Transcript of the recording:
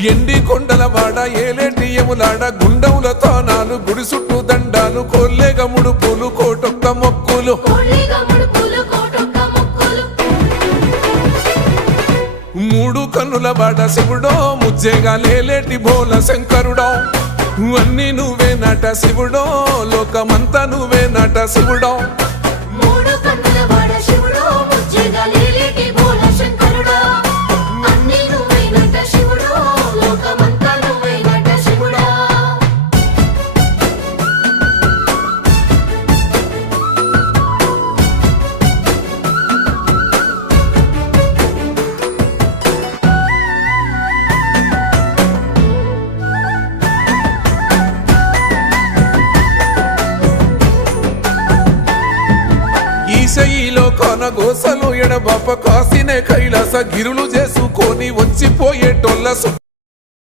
ఎండి కొండల వాడ ఏలేటి యములాడ గుండముల తానాలు గుడి చుట్టూ దండాలు కొల్లేగ ముడుపులు కోటొక్క మొక్కులు మూడు కన్నుల వాడ శివుడో ముజ్జేగా లేలేటి బోల శంకరుడో అన్ని నువ్వే నట శివుడో లోకమంతా నువ్వే నట శివుడో ఈశయిలో కొన గోసలు ఎడబాప కాసినే కైలాస గిరులు చేసుకొని వచ్చిపోయేటోళ్ళ